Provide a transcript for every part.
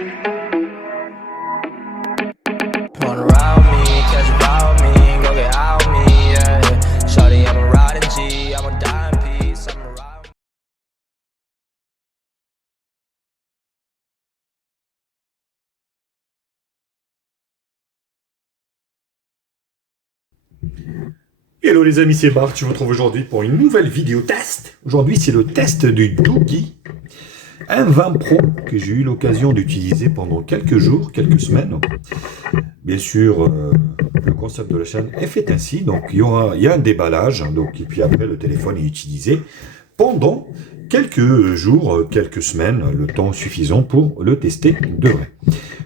Wanna ride me, catch a vibe with me, go get out with me, yeah. Shawty, I'm a riding G, I'm a dying piece, I'm a ride. Hello les amis, c'est Bart, je vous retrouve aujourd'hui pour une nouvelle vidéo test. Aujourd'hui c'est le test du Doogee M20 Pro que j'ai eu l'occasion d'utiliser pendant quelques jours, quelques semaines. Bien sûr, le concept de la chaîne est fait ainsi, donc il y a un déballage, donc, et puis après le téléphone est utilisé pendant quelques jours, quelques semaines, le temps suffisant pour le tester de vrai.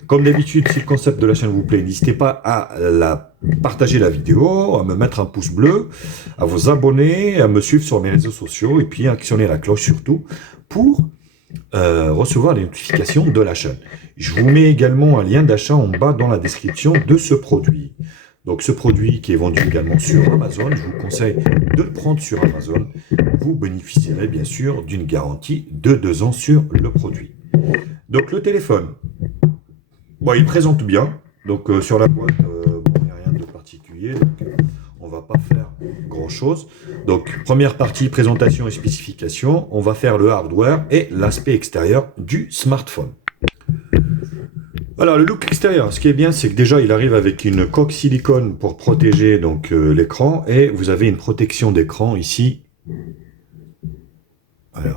Comme d'habitude, si le concept de la chaîne vous plaît, n'hésitez pas à partager la vidéo, à me mettre un pouce bleu, à vous abonner, à me suivre sur mes réseaux sociaux et puis à actionner la cloche surtout pour recevoir les notifications de la chaîne. Je vous mets également un lien d'achat en bas dans la description de ce produit. Donc ce produit qui est vendu également sur Amazon, je vous conseille de le prendre sur Amazon. Vous bénéficierez bien sûr d'une garantie de 2 ans sur le produit. Donc le téléphone, bon, il présente bien. Donc sur la boîte, il n'y a rien de particulier. Donc, on va pas faire grand chose. Donc première partie, présentation et spécification. On va faire le hardware et l'aspect extérieur du smartphone. Alors le look extérieur, ce qui est bien, c'est que déjà il arrive avec une coque silicone pour protéger donc l'écran, et vous avez une protection d'écran ici. Alors,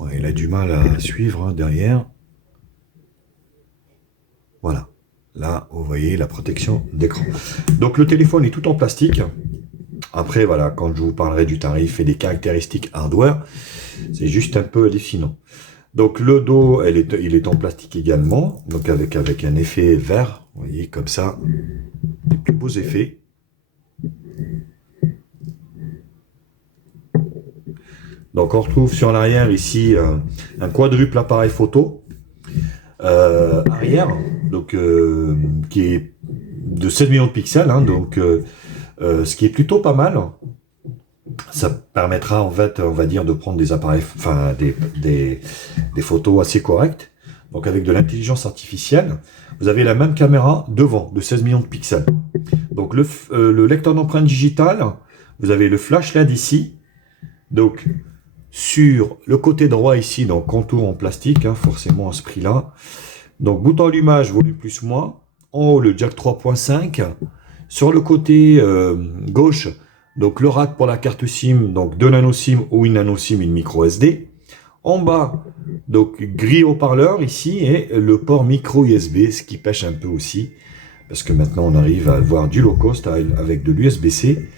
ouais, il a du mal à suivre hein, derrière. Voilà, là vous voyez la protection d'écran. Donc le téléphone est tout en plastique. Après voilà, quand je vous parlerai du tarif et des caractéristiques hardware, c'est juste un peu hallucinant. Donc le dos, il est en plastique également, donc avec un effet vert, vous voyez, comme ça, des plus beaux effets. Donc on retrouve sur l'arrière ici un quadruple appareil photo arrière, donc qui est de 7 millions de pixels, hein, donc ce qui est plutôt pas mal. Ça permettra en fait, on va dire, de prendre des appareils, enfin des photos assez correctes. Donc avec de l'intelligence artificielle, vous avez la même caméra devant de 16 millions de pixels. Donc le lecteur d'empreintes digitales, vous avez le flash LED ici. Donc sur le côté droit ici, donc contour en plastique, hein, forcément à ce prix-là. Donc bouton allumage, volume plus moins. En haut le jack 3.5. Sur le côté gauche, donc le rack pour la carte SIM, donc 2 nano SIM ou une nano SIM, une micro SD. En bas, donc grille haut-parleur ici et le port micro USB, ce qui pêche un peu aussi, parce que maintenant on arrive à avoir du low cost avec de l'USB-C,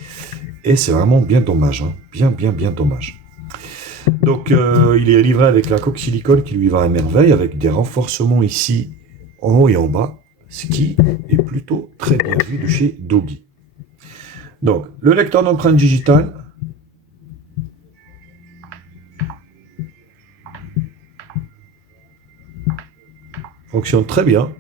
et c'est vraiment bien dommage, hein. Bien dommage. Donc il est livré avec la coque silicone qui lui va à merveille, avec des renforcements ici en haut et en bas, ce qui est plutôt très bien vu de chez Doogee. Donc, le lecteur d'empreintes digitales. Fonctionne très bien.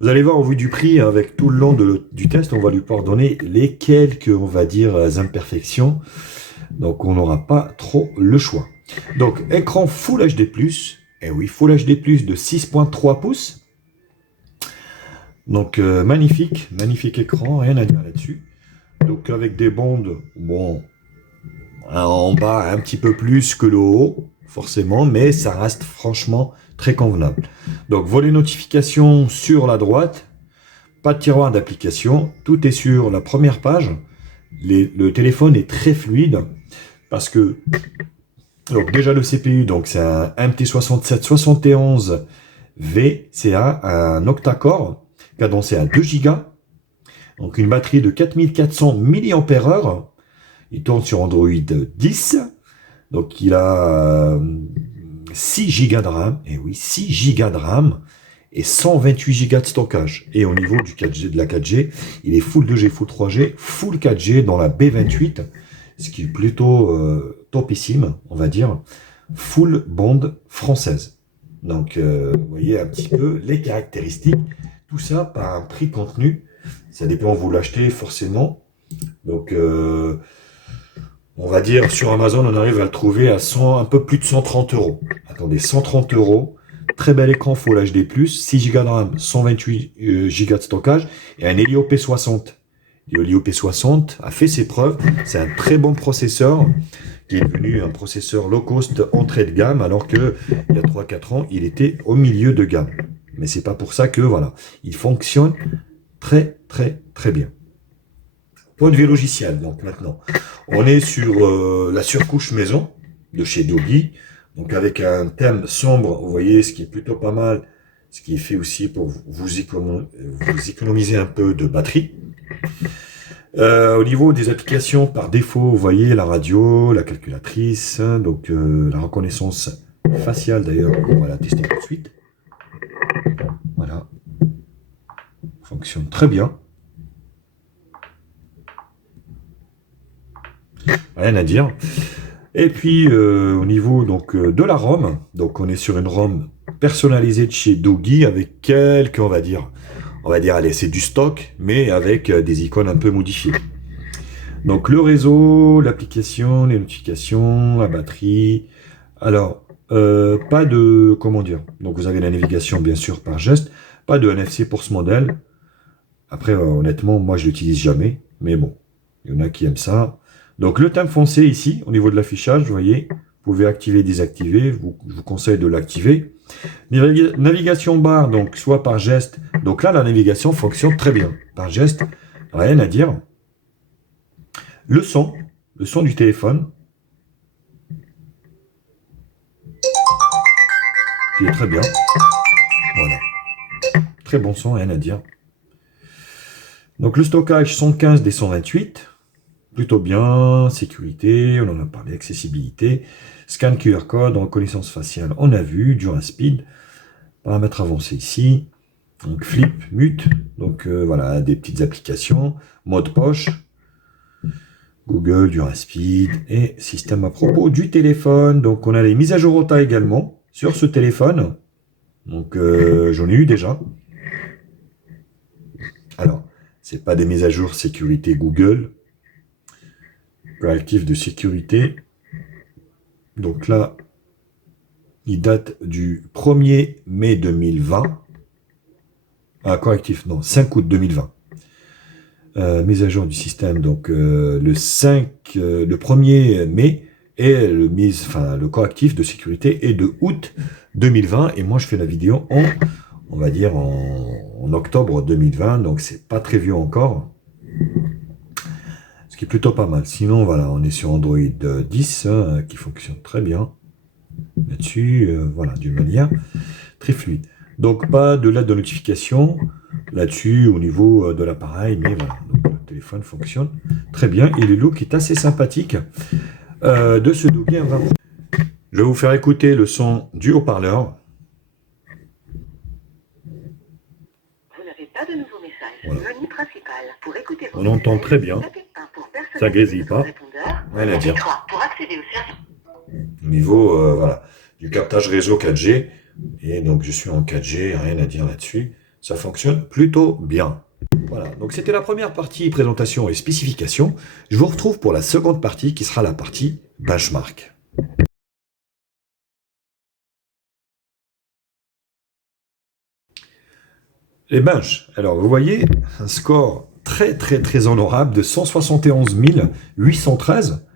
Vous allez voir au vu du prix, avec tout le long du test, on va lui pardonner les quelques, on va dire, imperfections. Donc, on n'aura pas trop le choix. Donc, écran Full HD+. Et oui, Full HD+, de 6.3 pouces. Donc magnifique écran, rien à dire là-dessus. Donc avec des bandes, bon, en bas un petit peu plus que le haut, forcément, mais ça reste franchement très convenable. Donc volet notification sur la droite, pas de tiroir d'application, tout est sur la première page. Le téléphone est très fluide, parce que donc déjà le CPU, donc c'est un MT6771V, un octa-core, cadencé à 2 Go, donc une batterie de 4400 mAh, il tourne sur Android 10, donc il a 6 Go de RAM, et oui, 6 Go de RAM, et 128 Go de stockage. Et au niveau du 4G, de la 4G, il est full 2G, full 3G, full 4G dans la B28, ce qui est plutôt topissime, on va dire, full bande française. Donc, vous voyez un petit peu les caractéristiques. Tout ça par un prix contenu. Ça dépend où vous l'achetez forcément. Donc, On va dire, sur Amazon, on arrive à le trouver à 100, un peu plus de 130 euros. Attendez, 130 euros. Très bel écran Full HD+, 6 Go de RAM, 128 Go de stockage et un Helio P60. Helio P60 a fait ses preuves. C'est un très bon processeur qui est devenu un processeur low cost entrée de gamme, alors que il y a 3-4 ans, il était au milieu de gamme. Mais c'est pas pour ça que, voilà, il fonctionne très, très, très bien. Point de vue logiciel, donc maintenant, on est sur la surcouche maison de chez Doogee, donc avec un thème sombre, vous voyez, ce qui est plutôt pas mal, ce qui est fait aussi pour vous économiser un peu de batterie. Au niveau des applications, par défaut, vous voyez la radio, la calculatrice, donc la reconnaissance faciale d'ailleurs, on va la tester tout de suite. Voilà, fonctionne très bien. Rien à dire. Et puis au niveau donc de la ROM, donc on est sur une ROM personnalisée de chez Doogee avec quelques, on va dire, allez, c'est du stock, mais avec des icônes un peu modifiées. Donc le réseau, l'application, les notifications, la batterie. Alors, pas de, comment dire, donc vous avez la navigation bien sûr par geste, pas de NFC pour ce modèle. Après, honnêtement, moi je l'utilise jamais, mais bon, il y en a qui aiment ça. Donc le thème foncé ici, au niveau de l'affichage, vous voyez, vous pouvez activer, désactiver, je vous conseille de l'activer. Navigation barre, donc soit par geste, donc là la navigation fonctionne très bien, par geste, rien à dire. Le son du téléphone, qui est très bien, voilà, très bon son, rien à dire. Donc le stockage 115 des 128, plutôt bien, sécurité, on en a parlé, accessibilité, scan QR code, reconnaissance faciale, on a vu, DuraSpeed, paramètres avancés ici, donc flip, mute, donc voilà, des petites applications, mode poche, Google, DuraSpeed et système à propos du téléphone. Donc on a les mises à jour OTA également sur ce téléphone, donc j'en ai eu déjà. Alors, c'est pas des mises à jour sécurité Google, correctif de sécurité. Donc là, il date du 1er mai 2020. Ah, correctif, non, 5 août 2020. Mise à jour du système, donc le 1er mai, et le correctif de sécurité est de août 2020. Et moi, je fais la vidéo on va dire, en octobre 2020, donc c'est pas très vieux encore. Ce qui est plutôt pas mal. Sinon, voilà, on est sur Android 10, qui fonctionne très bien. Là-dessus, voilà, d'une manière très fluide. Donc, pas de l'aide de notification là-dessus au niveau de l'appareil, mais voilà, donc, le téléphone fonctionne très bien. Et le look est assez sympathique de ce Doogee 20 Pro. Je vais vous faire écouter le son du haut-parleur. Vous n'avez pas de nouveaux messages. Voilà. Menu principal. Pour écouter vos On entend messages, très bien. tapez 1 pour personnaliser Ça grésille votre pas. répondeur. Rien à dire. 3 pour accéder au service. Au niveau voilà, du captage réseau 4G, et donc je suis en 4G, rien à dire là-dessus, ça fonctionne plutôt bien. Voilà, donc c'était la première partie présentation et spécification. Je vous retrouve pour la seconde partie qui sera la partie benchmark. Les benches, alors vous voyez un score très très très honorable de 171 813.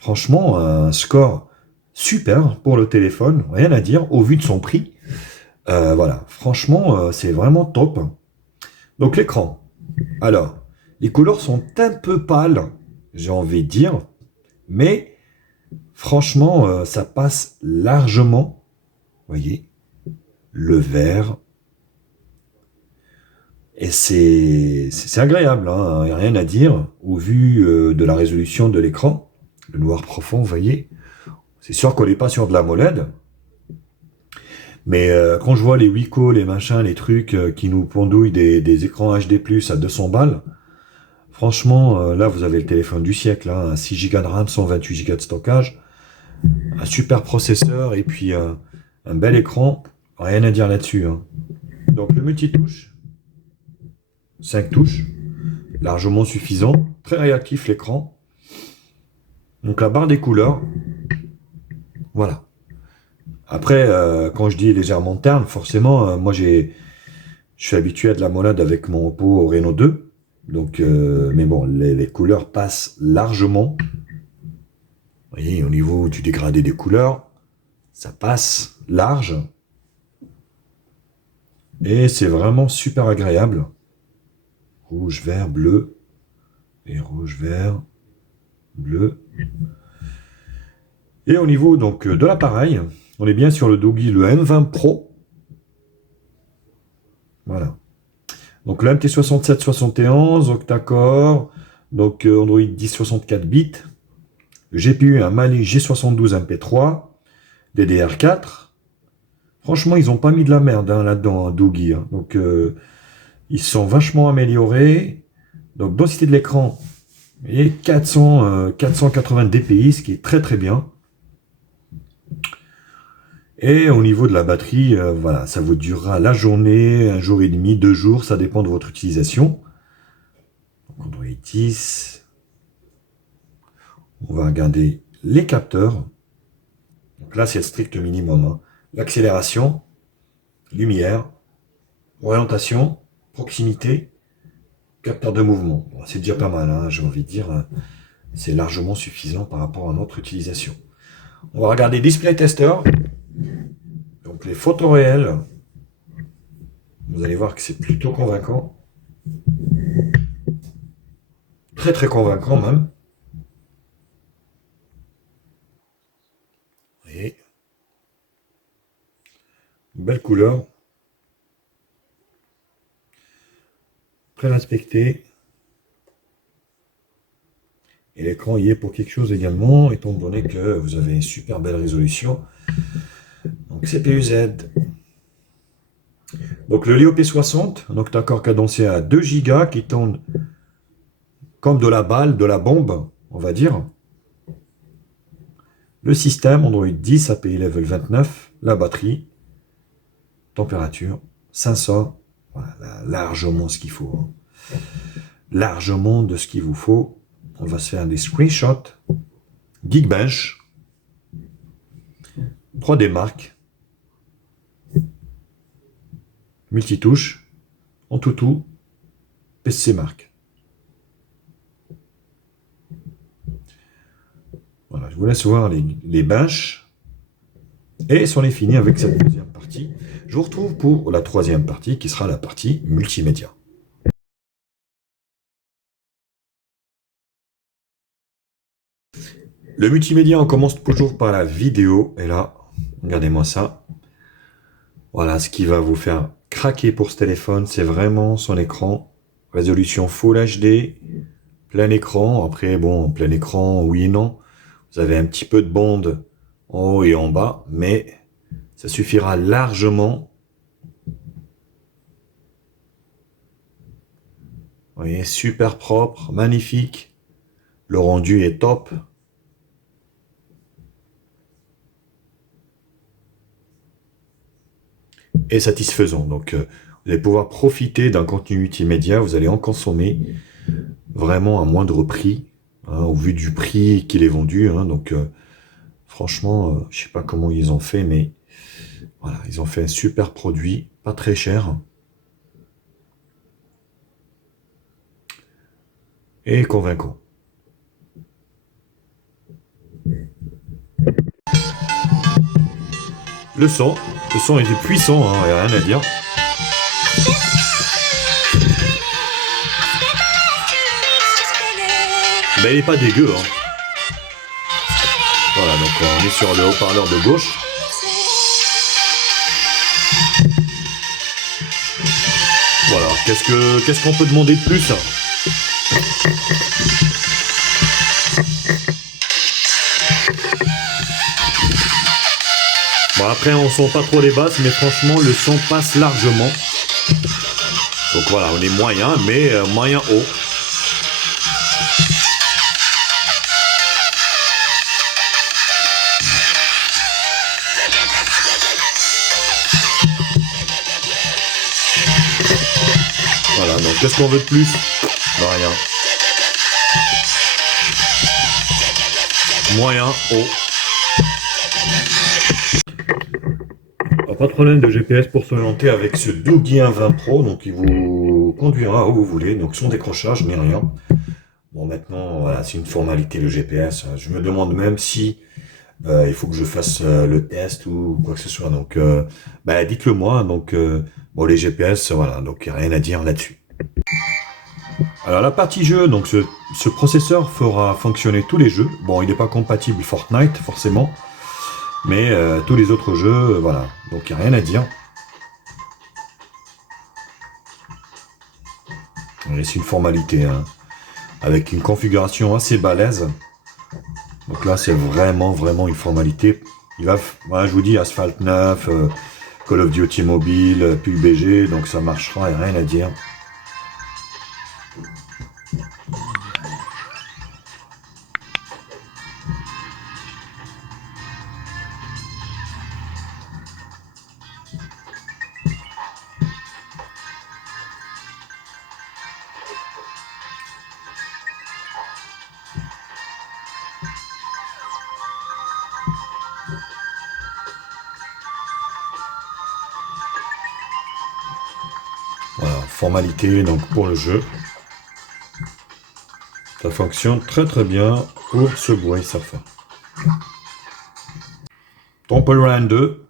Franchement, un score super pour le téléphone, rien à dire au vu de son prix. Voilà, franchement, c'est vraiment top. Donc l'écran. Alors, les couleurs sont un peu pâles, j'ai envie de dire, mais franchement, ça passe largement. Vous voyez, le vert. Et c'est agréable, hein, rien à dire, au vu de la résolution de l'écran. Le noir profond, vous voyez. C'est sûr qu'on n'est pas sur de la AMOLED. Mais quand je vois les Wiko, les machins, les trucs qui nous pendouillent des écrans HD+, à 200 balles, franchement, là, vous avez le téléphone du siècle, hein, 6 Go de RAM, 128 Go de stockage, un super processeur et puis un bel écran, rien à dire là-dessus. Hein. Donc le multitouche, 5 touches, largement suffisant, très réactif l'écran. Donc la barre des couleurs, voilà. Après, quand je dis légèrement terne, forcément, moi je suis habitué à de la monade avec mon Oppo Reno 2. Donc, mais bon, les couleurs passent largement. Vous voyez, au niveau du dégradé des couleurs, ça passe large. Et c'est vraiment super agréable. Rouge, vert, bleu. Et rouge, vert, bleu. Et au niveau donc de l'appareil, on est bien sur le Doogee, le M20 Pro. Voilà. Donc le MT6771, octa-core, donc Android 10 64 bits. Le GPU, un Mali G72 MP3, DDR4. Franchement, ils n'ont pas mis de la merde hein, là-dedans, hein, Doogee. Hein. Donc ils sont vachement améliorés. Donc densité de l'écran, et 480 dpi, ce qui est très très bien. Et au niveau de la batterie, voilà, ça vous durera la journée, un jour et demi, 2 jours, ça dépend de votre utilisation. Donc Android 10. On va regarder les capteurs. Donc là, c'est le strict minimum. Hein. L'accélération, lumière, orientation, proximité, capteur de mouvement. Bon, c'est déjà pas mal, hein, j'ai envie de dire. C'est largement suffisant par rapport à notre utilisation. On va regarder Display Tester. Donc les photos réelles. Vous allez voir que c'est plutôt convaincant. Très très convaincant même. Vous voyez. Belle couleur. Très respecté. Et l'écran y est pour quelque chose également, étant donné que vous avez une super belle résolution. Donc CPU Z. Donc le Leo P60, un octa-core cadencé à 2 Go qui tourne comme de la balle, de la bombe, on va dire. Le système Android 10 API level 29, la batterie, température, 500, voilà, largement ce qu'il faut. Hein. Largement de ce qu'il vous faut. On va se faire des screenshots. Geekbench. 3D Mark. Multitouche. Antutu. PC Mark. Voilà, je vous laisse voir les benches. Et on est fini avec cette deuxième partie. Je vous retrouve pour la troisième partie qui sera la partie multimédia. Le multimédia, on commence toujours par la vidéo. Et là, regardez-moi ça. Voilà, ce qui va vous faire craquer pour ce téléphone, c'est vraiment son écran. Résolution Full HD, plein écran. Après, bon, plein écran, oui et non. Vous avez un petit peu de bande en haut et en bas, mais ça suffira largement. Vous voyez, super propre, magnifique. Le rendu est top. Et satisfaisant. Donc, vous allez pouvoir profiter d'un contenu multimédia. Vous allez en consommer vraiment à moindre prix, hein, au vu du prix qu'il est vendu. Hein, donc, franchement, je sais pas comment ils ont fait, mais voilà, ils ont fait un super produit, pas très cher. Et convaincant. Le son était puissant, hein, y a rien à dire. Mais il est pas dégueu. Hein. Voilà, donc on est sur le haut-parleur de gauche. Voilà, qu'est-ce qu'on peut demander de plus? Bon, après, on sent pas trop les basses, mais franchement, le son passe largement. Donc voilà, on est moyen, mais moyen haut. Voilà, donc qu'est-ce qu'on veut de plus? Non, rien. moyen, haut. Pas de problème de GPS pour s'orienter avec ce Doogee 120 Pro, donc il vous conduira où vous voulez, donc sans décrochage ni rien. Bon, maintenant, voilà, c'est une formalité le GPS. Je me demande même si il faut que je fasse le test ou quoi que ce soit. Donc, dites-le moi. Donc, bon, les GPS, voilà, donc il n'y a rien à dire là-dessus. Alors, la partie jeu, donc ce processeur fera fonctionner tous les jeux. Bon, il n'est pas compatible Fortnite, forcément. Mais tous les autres jeux, voilà. Donc il n'y a rien à dire. C'est une formalité, hein, avec une configuration assez balèze. Donc là, c'est vraiment une formalité. Il va, voilà, je vous dis, Asphalt 9, Call of Duty Mobile, PUBG, donc ça marchera, il n'y a rien à dire. Voilà, formalité donc pour le jeu. Ça fonctionne très bien pour ce bruit surfer. Temple Run 2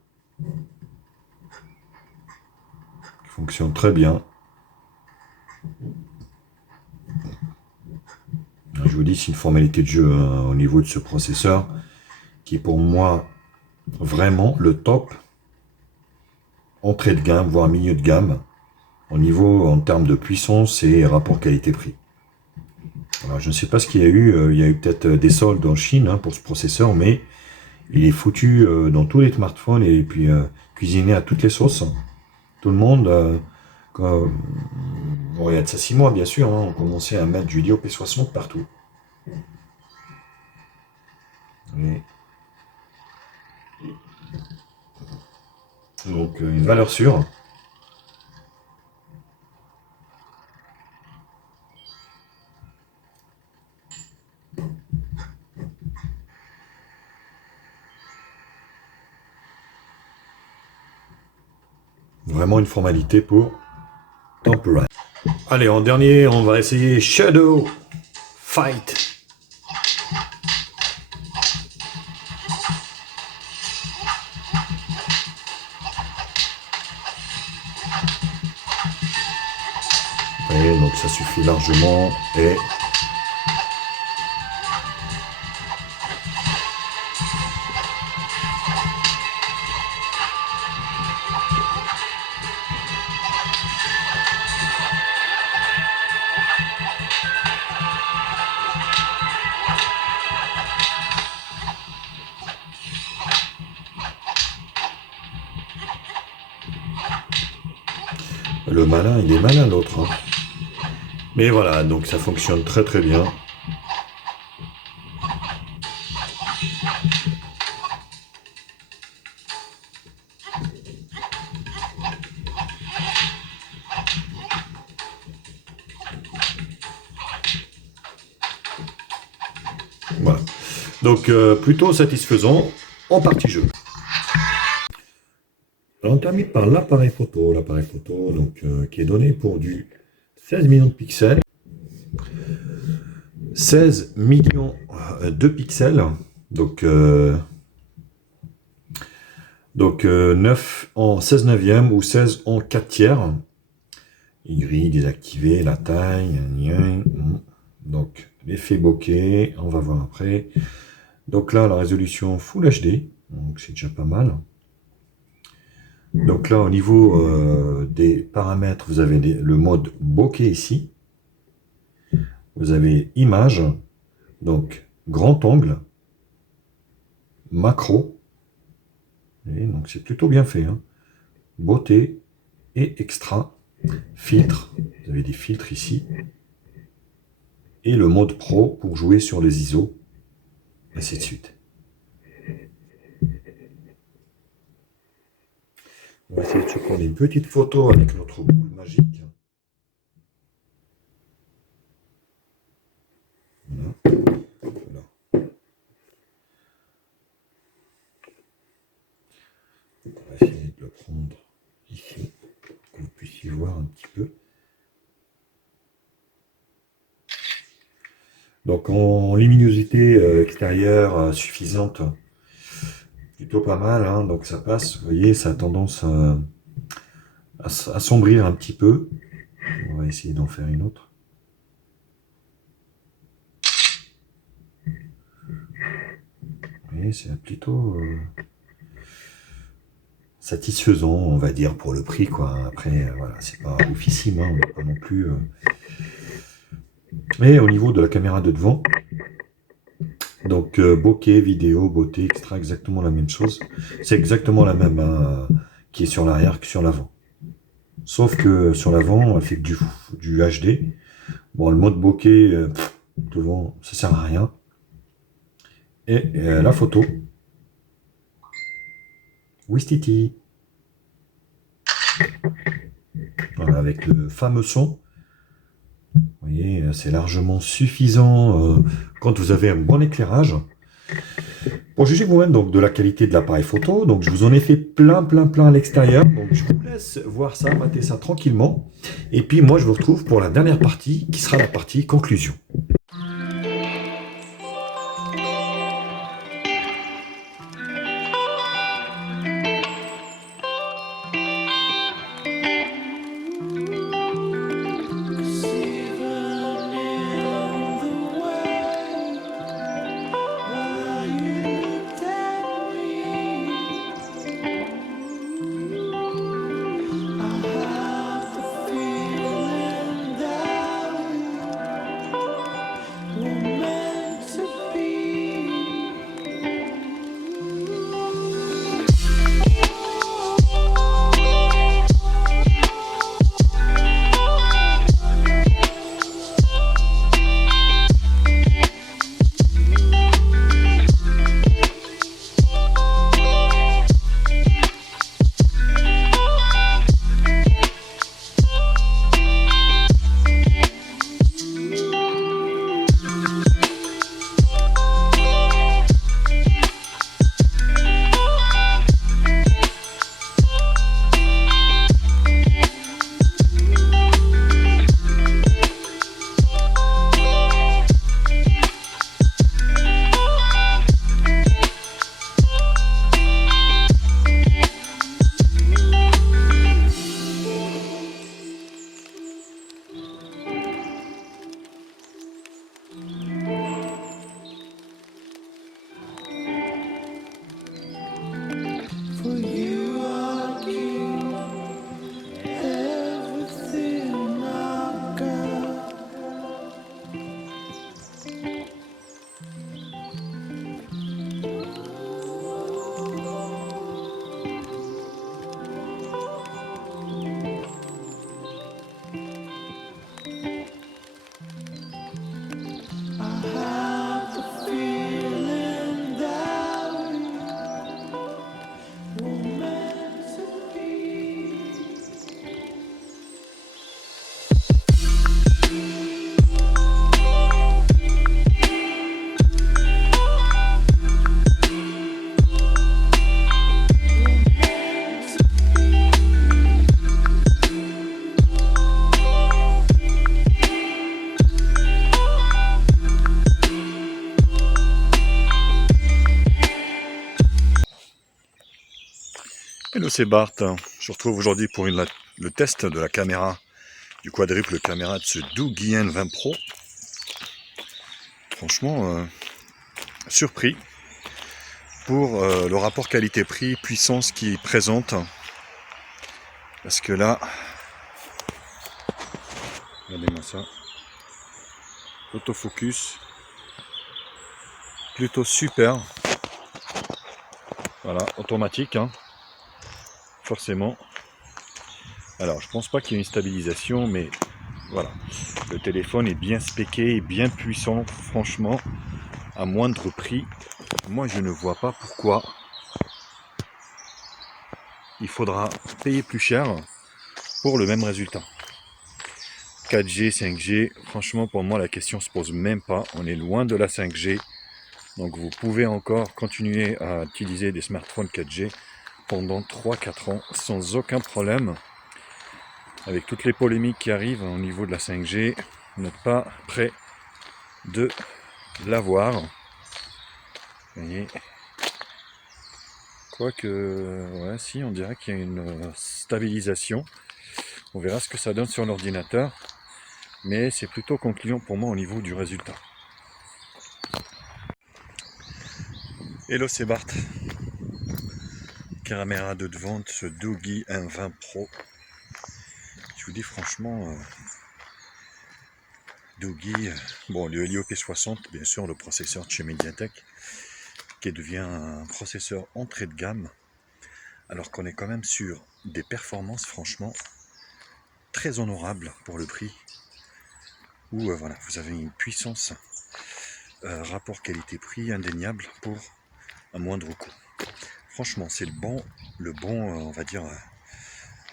qui fonctionne très bien. Je vous dis, c'est une formalité de jeu, hein, au niveau de ce processeur qui est pour moi vraiment le top, entrée de gamme, voire milieu de gamme, au niveau en termes de puissance et rapport qualité-prix. Alors, je ne sais pas ce qu'il y a eu, il y a eu peut-être des soldes en Chine, hein, pour ce processeur, mais il est foutu dans tous les smartphones et puis cuisiné à toutes les sauces. Tout le monde, bon, il y a de ça 6 mois bien sûr, hein, on commençait à mettre du vidéo P60 partout. Et donc une valeur sûre. Vraiment une formalité pour Temple Run. Allez, en dernier, on va essayer Shadow Fight. Et donc ça suffit largement. Et le malin, il est malin l'autre, hein. Mais voilà, donc ça fonctionne très bien. Voilà. Donc plutôt satisfaisant en partie jeu. Alors, on termine par l'appareil photo. L'appareil photo donc, qui est donné pour du 16 millions de pixels. 16 millions de pixels. Donc 9 en 16 neuvième ou 16 en 4 tiers. Y désactivé, la taille. Donc l'effet bokeh, on va voir après. Donc là, la résolution Full HD. Donc c'est déjà pas mal. Donc là, au niveau des paramètres, vous avez le mode bokeh ici. Vous avez image, donc grand angle, macro. Et donc c'est plutôt bien fait, hein. Beauté et extra, filtre. Vous avez des filtres ici. Et le mode pro pour jouer sur les ISO, ainsi de suite. On va essayer de se prendre une petite photo avec notre boule magique. Voilà. laisser voir un petit peu. Donc en luminosité extérieure suffisante, plutôt pas mal, hein, donc ça passe. Vous voyez, ça a tendance à sombrir un petit peu. On va essayer d'en faire une autre. Vous voyez, c'est plutôt satisfaisant, on va dire, pour le prix, quoi. Après, voilà, c'est pas oufissime, hein, on n'est pas non plus... Et au niveau de la caméra de devant, donc bokeh, vidéo, beauté, extra, exactement la même chose. C'est exactement la même qui est sur l'arrière que sur l'avant. Sauf que sur l'avant, elle fait que du HD. Bon, le mode bokeh, devant, ça sert à rien. Et la photo. Wistiti. Voilà, avec le fameux son. Vous voyez, c'est largement suffisant quand vous avez un bon éclairage. Pour juger vous-même donc de la qualité de l'appareil photo, donc je vous en ai fait plein à l'extérieur. Donc je vous laisse voir ça, mater ça tranquillement. Et puis moi je vous retrouve pour la dernière partie qui sera la partie conclusion. Hello, c'est Bart. Je retrouve aujourd'hui pour le test de la caméra, du quadruple caméra de ce Doogee N20 Pro. Franchement, surpris pour le rapport qualité-prix, puissance qu'il présente. Parce que là, regardez-moi ça. Autofocus, plutôt super. Voilà, automatique, hein. Forcément. Alors, je pense pas qu'il y ait une stabilisation, mais voilà. Le téléphone est bien spéqué et bien puissant, franchement, à moindre prix. Moi, je ne vois pas pourquoi il faudra payer plus cher pour le même résultat. 4G, 5G, franchement, pour moi, la question se pose même pas. On est loin de la 5G. Donc, vous pouvez encore continuer à utiliser des smartphones 4G pendant 3-4 ans sans aucun problème. avec toutes les polémiques qui arrivent au niveau de la 5G, vous n'êtes pas prêt de l'avoir. Vous voyez. Quoique, ouais, si, on dirait qu'il y a une stabilisation. On verra ce que ça donne sur l'ordinateur. Mais c'est plutôt concluant pour moi au niveau du résultat. Hello, c'est Bart. Caméra de devant, ce Doogee M20 Pro. Je vous dis franchement, Doogee, bon, le Helio P60, bien sûr, le processeur de chez Mediatek, qui devient un processeur entrée de gamme, alors qu'on est quand même sur des performances franchement très honorables pour le prix, où voilà, vous avez une puissance rapport qualité-prix indéniable pour un moindre coût. Franchement, c'est le bon, on va dire,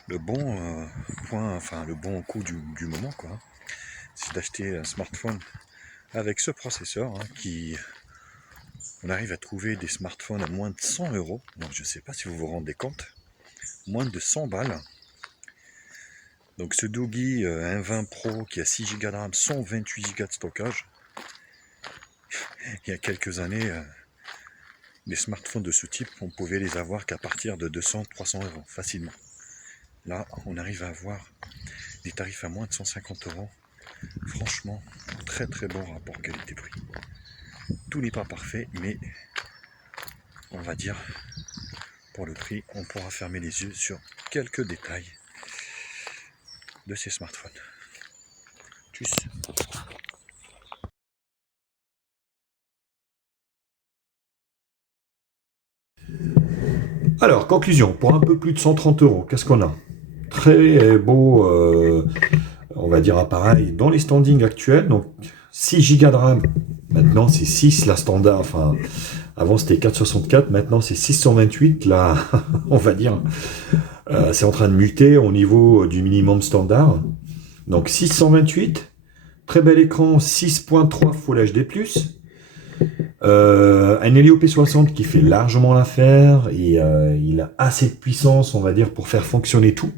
le bon point, enfin le bon coût du moment, quoi. C'est d'acheter un smartphone avec ce processeur, hein, qui... On arrive à trouver des smartphones à moins de 100 €. Donc je ne sais pas si vous vous rendez compte. Moins de 100 balles. Donc ce Doogee M20 Pro qui a 6 Go de RAM, 128 Go de stockage. Il y a quelques années, les smartphones de ce type, on pouvait les avoir qu'à partir de 200-300 € facilement. Là, on arrive à avoir des tarifs à moins de 150 €. Franchement, très très bon rapport qualité-prix. Tout n'est pas parfait, mais on va dire, pour le prix, on pourra fermer les yeux sur quelques détails de ces smartphones. Tchuss. Alors, conclusion, pour un peu plus de 130 €, qu'est-ce qu'on a? Très beau, on va dire, appareil dans les standings actuels. Donc, 6 Go de RAM. Maintenant, c'est 6 la standard. Enfin, avant, c'était 464. Maintenant, c'est 628. Là, on va dire, c'est en train de muter au niveau du minimum standard. Donc, 628. Très bel écran, 6.3 Full HD+. Un Helio P60 qui fait largement l'affaire. Et il a assez de puissance, on va dire, pour faire fonctionner tout.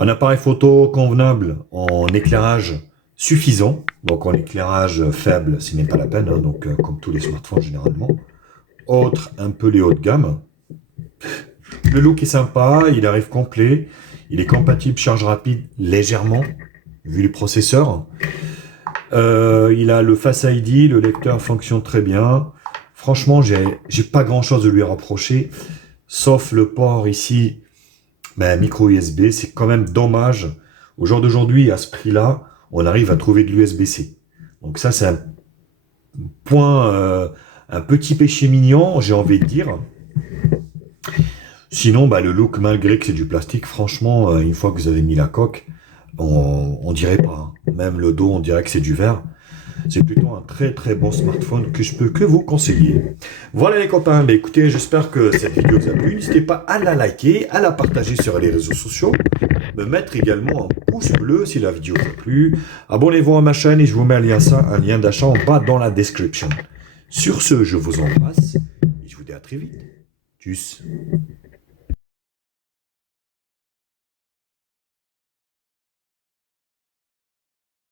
Un appareil photo convenable en éclairage suffisant. Donc en éclairage faible, ce n'est pas la peine, hein, donc comme tous les smartphones généralement. Autre, un peu les hauts de gamme. Le look est sympa, il arrive complet. Il est compatible charge rapide légèrement, vu le processeur. Il a le Face ID, le lecteur fonctionne très bien. Franchement, j'ai pas grand chose à lui reprocher, sauf le port ici. Ben, micro USB, c'est quand même dommage. Au jour d'aujourd'hui, à ce prix-là, on arrive à trouver de l'USB-C. Donc ça, c'est un point, un petit péché mignon, j'ai envie de dire. Sinon, ben, le look, malgré que c'est du plastique, franchement, une fois que vous avez mis la coque, on dirait pas. Hein. Même le dos, on dirait que c'est du verre. C'est plutôt un très très bon smartphone que je peux que vous conseiller. Voilà les copains, bah écoutez, j'espère que cette vidéo vous a plu. N'hésitez pas à la liker, à la partager sur les réseaux sociaux. Me mettre également un pouce bleu si la vidéo vous a plu. Abonnez-vous à ma chaîne et je vous mets un lien d'achat en bas dans la description. Sur ce, je vous embrasse et je vous dis à très vite. Tchuss.